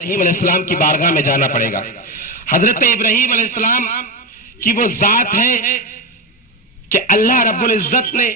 ابراہیم علیہ السلام کی بارگاہ میں جانا پڑے گا۔ حضرت ابراہیم علیہ السلام کی وہ ذات ہے کہ اللہ رب العزت نے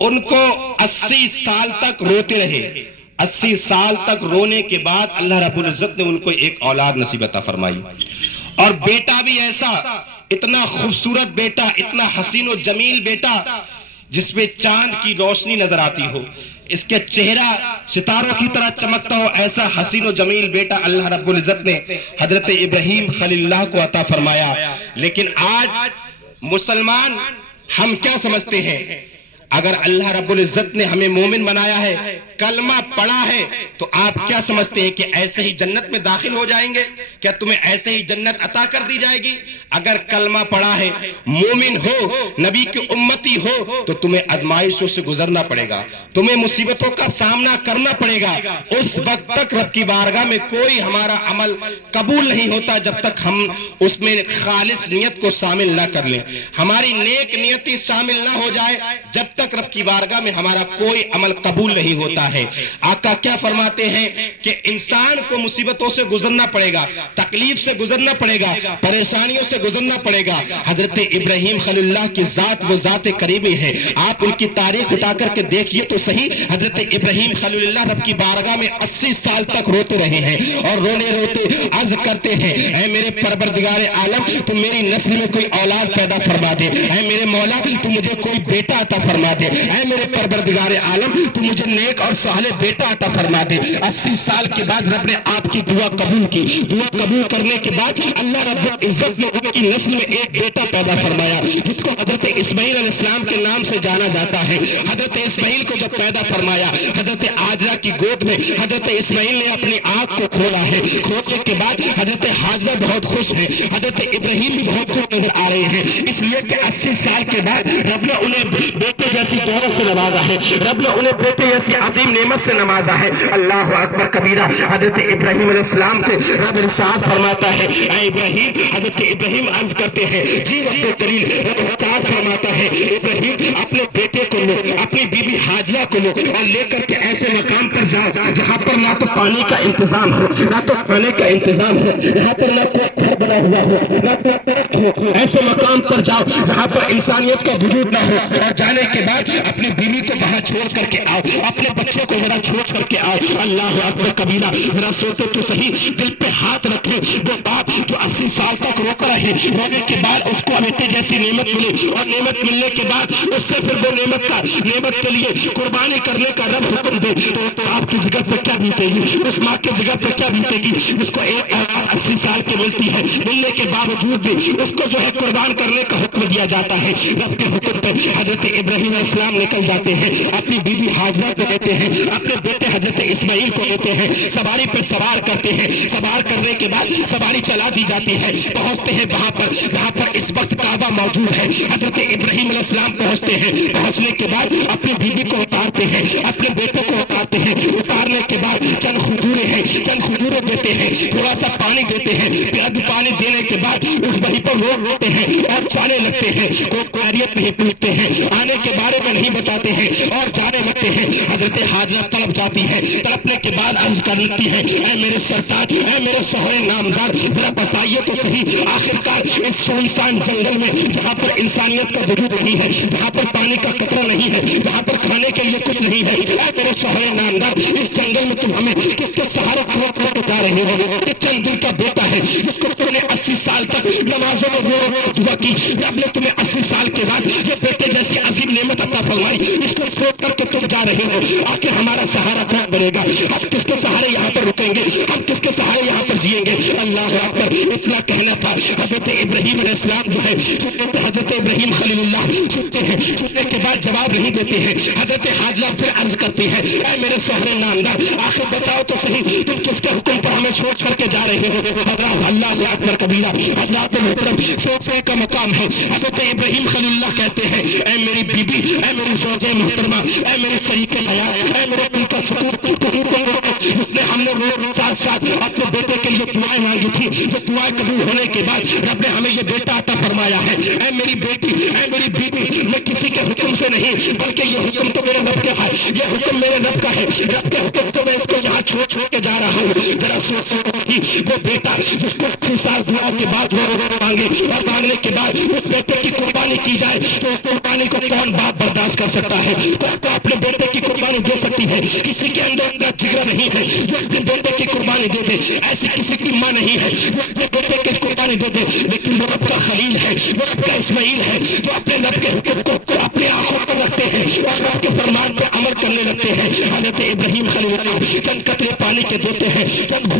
ان کو 80 سال تک روتے رہے۔ 80 سال تک رونے کے بعد اللہ رب العزت نے ان کو ایک اولاد نصیب عطا فرمائی، اور بیٹا بھی ایسا، اتنا خوبصورت بیٹا، اتنا حسین و جمیل بیٹا جس میں چاند کی روشنی نظر آتی ہو، اس کے چہرہ ستاروں کی طرح چمکتا ہو، ایسا حسین و جمیل بیٹا اللہ رب العزت نے حضرت ابراہیم خلیل اللہ کو عطا فرمایا۔ لیکن آج مسلمان ہم کیا سمجھتے ہیں؟ اگر اللہ رب العزت نے ہمیں مومن بنایا ہے، کلمہ پڑھا ہے، تو آپ کیا سمجھتے ہیں کہ ایسے ہی جنت میں داخل ہو جائیں گے؟ کیا تمہیں ایسے ہی جنت عطا کر دی جائے گی؟ اگر کلمہ پڑھا ہے، مومن ہو، نبی کی امتی ہو، تو تمہیں آزمائشوں سے گزرنا پڑے گا، تمہیں مصیبتوں کا سامنا کرنا پڑے گا۔ اس وقت تک رب کی بارگاہ میں کوئی ہمارا عمل قبول نہیں ہوتا جب تک ہم اس میں خالص نیت کو شامل نہ کر لیں، ہماری نیک نیتی شامل نہ ہو جائے، جب تک رب کی بارگاہ میں ہمارا کوئی عمل قبول نہیں ہوتا ہے۔ آقا کیا فرماتے ہیں کہ انسان کو مصیبتوں سے گزرنا پڑے گا، تکلیف سے گزرنا پڑے گا، پریشانیوں سے گزرنا پڑے گا۔ حضرت ابراہیم خلیل اللہ کی ذات وہ ذات کریمی ہے، آپ ان کی تاریخ اٹھا کر کے دیکھیے تو صحیح۔ حضرت ابراہیم خلیل اللہ رب کی بارگاہ میں 80 سال تک روتے رہے ہیں، اور رونے روتے عرض کرتے ہیں، اے میرے پروردگار عالم، تو میری نسل میں کوئی اولاد پیدا فرما دے، اے میرے مولا تو مجھے کوئی بیٹا عطا فرما دے، اے میرے پروردگار عالم تو مجھے نیک اور صالح بیٹا عطا فرما دے۔ 80 سال کے بعد رب نے آپ کی دعا قبول کی۔ دعا قبول کرنے کے بعد اللہ رب العزت نے ان کی نسل میں ایک بیٹا پیدا فرمایا جس کو حضرت اسماعیل علیہ السلام کے نام سے جانا جاتا ہے۔ حضرت اسماعیل کو جب پیدا فرمایا، حضرت ہاجرہ کی گود میں حضرت اسماعیل نے اپنی آنکھ کو کھولا ہے۔ کھولنے کے بعد حضرت ہاجرہ بہت خوش ہیں، حضرت ابراہیم بھی بہت خوش نظر آ رہے ہیں، اس لیے کہ 80 سال کے بعد رب نے انہیں بیٹے جیسی دولت سے نوازا ہے، رب نے انہیں بیٹے جیسی عظیم نعمت سے نوازا ہے۔ اللہ اکبر کبیرہ۔ حضرت ابراہیم علیہ السلام کو رب ارشاد فرماتا ہے، اے ابراہیم، حضرت ابراہیم عرض کرتے ہیں، جی رب کریم، رب ارشاد فرماتا ہے، ابراہیم اپنے بیٹے کو لو، اپنی بیوی ہاجرہ کو لو، اور لے کر کے ایسے مقام پر جاؤ جہاں پر نہ تو پانی کا انتظام ہو، نہ تو کھانے کا انتظام ہو، یہاں پر نہ کوئی گھر بنا ہوا ہو، نہ کوئی پارک ہو، ایسے مقام پر جاؤ جہاں پر انسانیت کا وجود نہ ہو، اور جانے کے بعد اپنی بیوی کو وہاں چھوڑ کر کے آؤ، اپنے بچے کو ذرا چھوڑ کر کے آؤ۔ اللہ اکبر کبیرہ۔ ذرا سوچو تو صحیح، دل پہ ہاتھ رکھے، وہ باپ جو 80 سال تک روتا رہے، رونے کے بعد اس کو بیٹے جیسی نعمت ملی، اور نعمت ملنے کے بعد اس سے پھر وہ نعمت کے لیے قربانی کرنے کا رب حکم دے، تو آپ کی جگہ پہ کیا بیتے گی، اس ماں کی جگہ پہ کیا بیتے گی؟ اس کو ایک اولاد 80 سال کی ملتی ہے، ملنے کے باوجود بھی اس کو جو ہے قربان کرنے کا حکم دیا جاتا ہے۔ رب کے حکم پہ حضرت ابراہیم علیہ السلام نکل جاتے ہیں، اپنی بیوی ہاجرہ کو لیتے ہیں، اپنے بیٹے حضرت اسماعیل کو لیتے ہیں، سواری پہ سوار کرتے ہیں، سوار کرنے کے بعد سواری چلا دی جاتی ہے، پہنچتے ہیں وہاں پر جہاں پر اس وقت کعبہ موجود ہے۔ حضرت ابراہیم علیہ السلام پہنچتے ہیں، پہنچنے کے بعد اپنی بیوی کو اتارتے ہیں، اپنے بیٹے کو اتارتے ہیں، اتارنے کے بعد چند کھجورے ہیں، چند کھجورے دیتے ہیں، تھوڑا سا پانی دیتے ہیں، پانی دینے کے بعد اس وہیں پر لوگ روتے ہیں اور جانے لگتے ہیں، کوئی خیریت نہیں پوچھتے ہیں، آنے کے بارے میں نہیں بتاتے ہیں اور جانے لگتے ہیں۔ حضرت ہاجرہ طلب جاتی ہے، تڑپنے کے بعد عرض کرتی ہے، اے میرے سرتاج، اے میرے شوہر نامزاد، ذرا بتائیے تو صحیح، آخرکار اس سنسان جنگل میں جہاں پر انسانیت کا وجود نہیں ہے، جہاں پر پانی کا قطرہ نہیں ہے، جہاں پر کھانے کے لیے کچھ نہیں ہے، اے میرے شوہر نامزاد، اس جنگل میں تم ہمیں کس کے سہارے کھڑے کر کے جا رہے ہو؟ یہ چند دن کا بیٹا ہے جس کو تم نے 80 سال تک نمازوں میں رو دعا کی، رب نے تمہیں 80 سال کے بعد یہ بیٹے جیسی عظیم نعمت عطا فرمائی، اس کو چھوڑ کر کے تم جا رہے ہو، آخر ہمارا سہارا کون بنے گا؟ ہم کس کے سہارے یہاں پر رکیں گے؟ ہم کس کے سہارے یہاں پر جیئیں گے؟ اللہ اکبر۔ اتنا کہنا تھا۔ حضرت ابراہیم علیہ السلام جو ہے حضرت ابراہیم خلیل اللہ سنتے ہیں، سننے کے بعد جواب نہیں دیتے ہیں۔ حضرت ہاجرہ پھر عرض کرتی ہے، اے میرے شوہر نامدار، آخر بتاؤ تو صحیح، تم کس کے حکم پر ہمیں چھوڑ کر کے جا رہے ہو؟ اللہ اکبر کبیرہ۔ حضرات محترم، سوچنے کا مقام ہے۔ حضرت ابراہیم خلیل اللہ کہتے ہیں، اے میری بیوی، اے میری زوجہ محترمہ، اے میرے شریک حیات، اے میرے دل کا سکون، جس نے ہم نے ساتھ ساتھ اپنے بیٹے کے لیے دعائیں مانگی تھی، جو دعائیں قبول ہونے کے بعد رب نے ہمیں یہ بیٹا عطا فرمایا ہے۔ اے میری بیٹی، اے میری بیوی، میں کسی کے حکم سے نہیں، بلکہ یہ حکم تو میرے رب کا ہے، یہ حکم میرے رب کا ہے، رب کے حکم سے میں اس کو یہاں چھوڑ کے جا رہا ہوں۔ ذرا سوچو وہ بیٹا جس کو 80 سال دعا کے بعد وہ مانگے اور مانگنے کے بعد اس بیٹے کی قربانی کی جائے تو اس قربانی کو کون باپ برداشت کر سکتا ہے؟ کون کو اپنے بیٹے کی قربانی دے سکتی ہے؟ کسی کے اندر اتنا جگر نہیں ہے جو اپنے بیٹے کی قربانی دے دے، ایسی کسی کی ماں نہیں ہے جو اپنے بیٹے کی قربانی دے دے، لیکن وہ رب کا خلیل ہے، وہ رب کا اسماعیل ہے جو اپنے رب کے حکم کو اپنے آنکھوں پر رکھتے ہیں اور رب کے فرمان پہ عمل کرنے لگتے ہیں۔ حضرت ابراہیم خلیل اللہ چند قطرے پانی کے دیتے ہیں، چند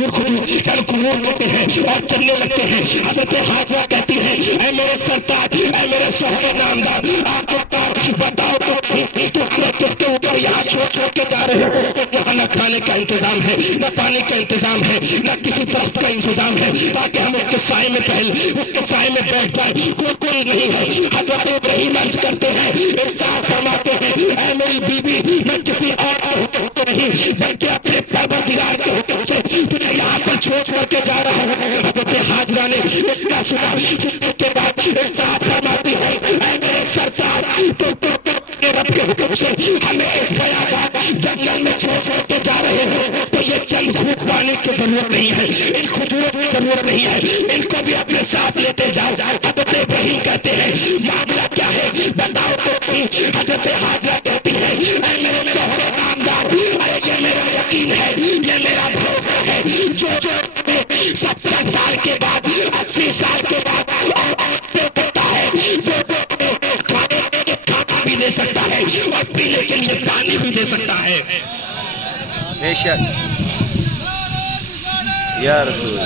چند کنور دیتے ہیں اور چلنے لگتے ہیں۔ حضرت حاجرہ کہتی ہے اے میرے سرتاج، اے میرے شوہر نامدار، آپ بتاؤ تو ہمیں کس کے اوپر یہاں چھوڑ کے جا رہے ہو؟ یہاں نہ کھانے کا انتظام ہے، نہ پانی کا انتظام ہے، نہ کسی طرف کا انتظام ہے تاکہ ہم اس کے سائے میں اس کے سائے میں بیٹھ جائیں، کوئی نہیں ہے۔ حضرت ابراہیم عرض کرتے ہیں، ارشاد فرماتے ہیں اے میری بیوی، میں کسی اور کے حکم سے نہیں بلکہ اپنے پروردگار کے حکم سے تجھے یہاں پر چھوڑ کے جا رہا ہوں۔ حضرت حاجرہ نے اس کا سننے کے بعد ارشاد فرماتی ہے اے میرے سرتاج، تو رب کے حکم سے ہمیں اس بیابان جنگل میں چھوڑ کے جا رہے ہو تو یہ چند گھونٹ پانی کی ضرورت نہیں ہے، ان کھجوروں کی ضرورت نہیں ہے، ان کو بھی اپنے ساتھ لیتے جاؤ۔ حضرت ابراہیم کہتے ہیں معاملہ کیا ہے بتاؤ تو۔ حضرت حاجرہ کہتی ہے اے میرے شوہر نامدار، ارے یہ میرا یقین ہے، یہ میرا بھروسہ ہے، جو 70 سال کے بعد 80 سال کے بعد ہوتا ہے وہ کھانا بھی دے سکتا ہے اور پینے کے لیے پانی بھی دے سکتا ہے۔ بے شک یا رسول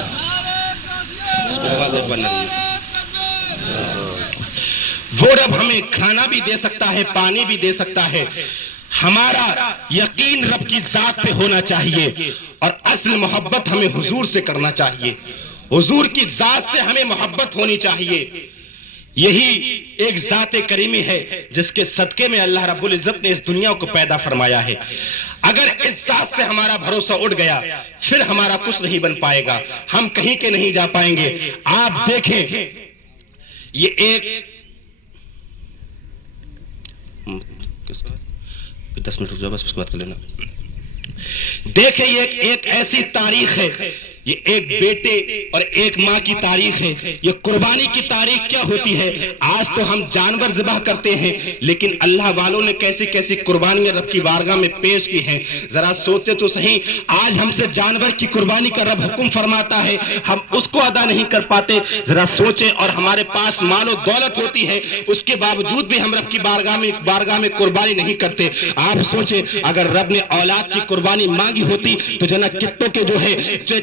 وہ رب ہمیں کھانا بھی دے سکتا ہے، پانی بھی دے سکتا ہے۔ ہمارا یقین رب کی ذات پہ ہونا چاہیے اور اصل محبت ہمیں حضور سے کرنا چاہیے، حضور کی ذات سے ہمیں محبت ہونی چاہیے۔ یہی ایک ذات کریمی ہے جس کے صدقے میں اللہ رب العزت نے اس دنیا کو پیدا فرمایا ہے۔ اگر اس ذات سے ہمارا بھروسہ اٹھ گیا پھر ہمارا کچھ نہیں بن پائے گا، ہم کہیں کے نہیں جا پائیں گے۔ آپ دیکھیں یہ ایک 10 منٹ رک جاؤ بس، اس کے بعد کر لینا۔ دیکھیں یہ ایک ایسی تاریخ ہے، یہ ایک بیٹے اور ایک ماں کی تاریخ ہے۔ یہ قربانی کی تاریخ کیا ہوتی ہے؟ آج تو ہم جانور ذبح کرتے ہیں لیکن اللہ والوں نے کیسی کیسی قربانیاں رب کی بارگاہ میں پیش کی ہیں، ذرا سوچتے تو صحیح۔ آج ہم سے جانور کی قربانی کا رب حکم فرماتا ہے، ہم اس کو ادا نہیں کر پاتے، ذرا سوچیں۔ اور ہمارے پاس مال و دولت ہوتی ہے، اس کے باوجود بھی ہم رب کی بارگاہ میں قربانی نہیں کرتے۔ آپ سوچیں اگر رب نے اولاد کی قربانی مانگی ہوتی تو جناب کتوں کے جو ہے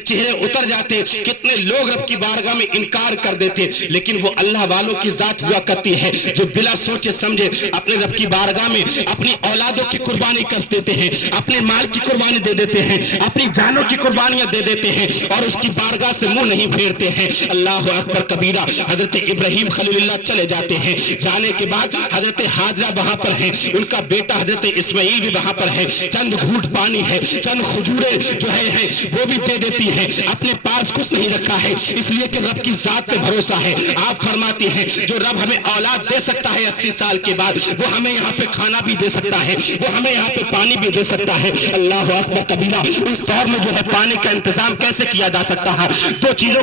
چہرے اتر جاتے، کتنے لوگ رب کی بارگاہ میں انکار کر دیتے، لیکن وہ اللہ والوں کی ذات ہوا کرتی ہے جو بلا سوچے سمجھے اپنے رب کی بارگاہ میں اپنی اولادوں کی قربانی کر دیتے ہیں، اپنے مال کی قربانی دے دیتے ہیں، اپنی جانوں کی قربانیاں دے دیتے ہیں اور اس کی بارگاہ سے منہ نہیں پھیرتے ہیں۔ اللہ اکبر کبیرہ۔ حضرت ابراہیم خلیل اللہ چلے جاتے ہیں، جانے کے بعد حضرت حاجرہ وہاں پر ہیں، ان کا بیٹا حضرت اسماعیل بھی وہاں پر ہے، چند گھونٹ پانی ہے، چند کھجوریں جو ہے وہ بھی دے دیتی ہے، اپنے پاس کچھ نہیں رکھا ہے اس لیے کہ رب کی ذات پہ بھروسہ ہے۔ آپ فرماتی ہیں جو رب ہمیں اولاد دے سکتا ہے 80 سال کے بعد، وہ ہمیں یہاں پہ کھانا بھی دے سکتا ہے، وہ ہمیں یہاں پہ پانی بھی دے سکتا ہے۔ اللہ اکبر کبیرہ۔ اس دور میں جو ہے پانی کا انتظام کیسے کیا جا سکتا ہے؟ دو چیزوں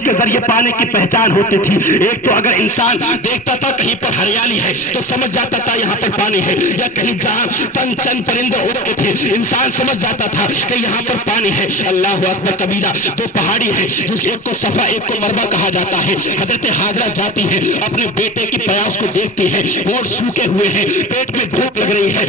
کے ذریعے پانی کی پہچان ہوتی تھی۔ ایک تو اگر انسان دیکھتا تھا کہیں پر ہریالی ہے تو سمجھ جاتا تھا یہاں پر پانی ہے، یا کہیں جہاں چند پرندے اڑتے تھے انسان سمجھ جاتا تھا کہ یہاں پر پانی ہے۔ اللہ اکبر کبیرہ۔ دو پہاڑی ہیں، ایک کو صفا ایک کو مروہ کہا جاتا ہے۔ حضرت حاجرہ جاتی ہے، اپنے بیٹے کی پیاس کو دیکھتی ہے، ہونٹ سوکھے ہوئے ہیں، پیٹ میں بھوک لگ رہی ہے،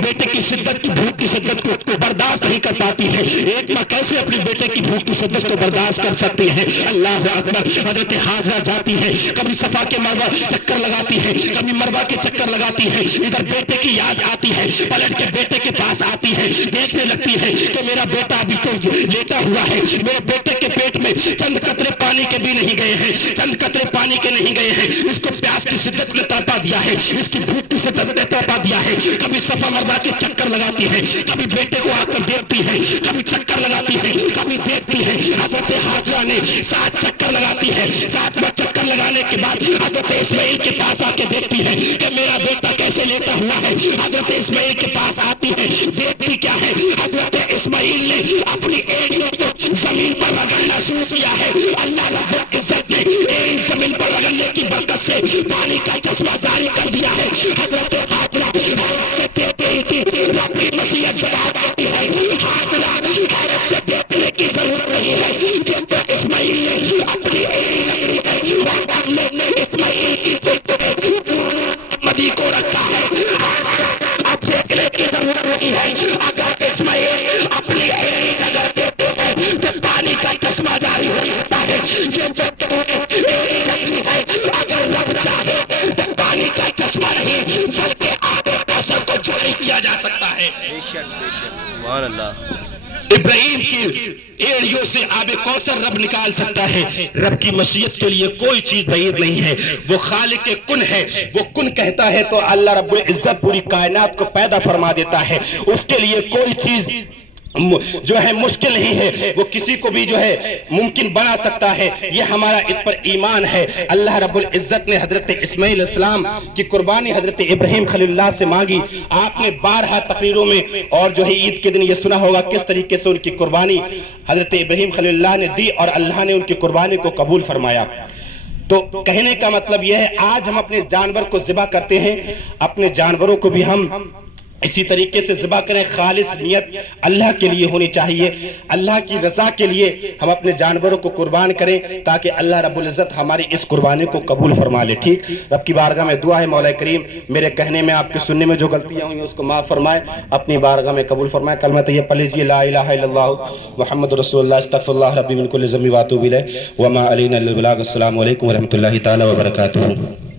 بیٹے کی شدت کی بھوک کی شدت کو برداشت نہیں کر پاتی ہے۔ ایک ماں کیسے اپنے بیٹے کی بھوک کی شدت کو برداشت کر سکتی ہے؟ اللہ اکبر۔ حضرت حاجرہ جاتی ہے، کبھی صفا کے مروہ چکر لگاتی ہے، کبھی مروہ کے چکر لگاتی ہے، ادھر بیٹے کی یاد آتی ہے، پلٹ کے بیٹے کے پاس آتی ہے، دیکھنے لگتی ہے کہ میرا بیٹا ابھی تو لیٹا ہوا ہے، میرے بیٹے کے پیٹ میں چند قطرے پانی کے بھی نہیں گئے ہیں، چند قطرے پانی کے نہیں گئے ہیں، اس کو پیاس کی شدت نے تڑپا دیا ہے، اس کی بھوک کی شدت نے تڑپا دیا ہے، کبھی صفا مروا کے چکر لگاتی ہے، کبھی بیٹے کو آ کر دیکھتی ہے، کبھی چکر لگاتی ہے، کبھی دیکھتی ہے۔ حضرت ہاجرہ نے 7 چکر لگاتی ہے، 7واں چکر لگانے کے بعد حضرت اسماعیل کے پاس آ کے دیکھتی ہے کہ میرا بیٹا کیسے لیتا ہوا ہے۔ حضرت اسماعیل کے پاس آتی ہے، دیکھتی کیا ہے، حضرت اسماعیل نے اپنی ایڑیوں کو زمین پر رگڑنا شروع کیا ہے۔ اللہ رب العزت نے ایڑی زمین پر رگڑنے کی برکت سے پانی کا چشمہ جاری کر دیا ہے۔ حضرت ہاجرہ دیکھ رہی تھی، رب کی مشیت جواب دیتی ہے، ہاجرہ حیرت سے دیکھنے کی ضرورت نہیں ہے، کیونکہ اسماعیل نے اپنی ایڑی رگڑی ہے، رب نے اسماعیل کی مدی کو رکھا ہے۔ اب دیکھنے کی ضرورت نہیں ہے، اگر اسماعیل اپنی ایڑی رگڑ دیتے ہیں تو پانی کا چشمہ جاری ہو جاتا ہے۔ یہ جو ایڑی رگڑی ہے، اگر رب چاہے تو پانی کا چشمہ نہیں بلکہ آب کوثر کو جاری کیا جا سکتا ہے۔ بے شک سبحان اللہ۔ ابراہیم کی ایڑیوں سے آب کوثر رب نکال سکتا ہے۔ رب کی مشیت کے لیے کوئی چیز بعید نہیں ہے، وہ خالق کن ہے، وہ کن کہتا ہے تو اللہ رب العزت پوری کائنات کو پیدا فرما دیتا ہے۔ اس کے لیے کوئی چیز جو ہے مشکل نہیں ہے، وہ کسی کو بھی جو ہے ممکن بنا سکتا ہے۔ یہ ہمارا اس پر ایمان ہے۔ اللہ رب العزت نے حضرت اسماعیل السلام کی قربانی حضرت ابراہیم خلیل اللہ سے مانگی۔ آپ نے 12 تقریروں میں اور جو ہے عید کے دن یہ سنا ہوگا کس طریقے سے ان کی قربانی حضرت ابراہیم خلیل اللہ نے دی اور اللہ نے ان کی قربانی کو قبول فرمایا۔ تو کہنے کا مطلب یہ ہے، آج ہم اپنے جانور کو ذبح کرتے ہیں، اپنے جانوروں کو بھی ہم اسی طریقے سے ذبح کریں، خالص نیت اللہ کے لیے ہونی چاہیے، اللہ کی رضا کے لیے ہم اپنے جانوروں کو قربان کریں تاکہ اللہ رب العزت ہماری اس قربانی کو قبول فرما لے۔ ٹھیک، رب کی بارگاہ میں دعا ہے مولا کریم میرے کہنے میں آپ کے سننے میں جو غلطیاں ہوئی ہیں اس کو معاف فرمائے، اپنی بارگاہ میں قبول فرمائے۔ کلمہ طیبہ پڑھ لیجیے، لا الہ الا اللہ محمد رسول اللہ، استغفر اللہ ربی من کل ذنب واتوب الیہ وما علینا الا البلاغ۔ السلام علیکم ورحمۃ اللہ تعالی وبرکاتہ۔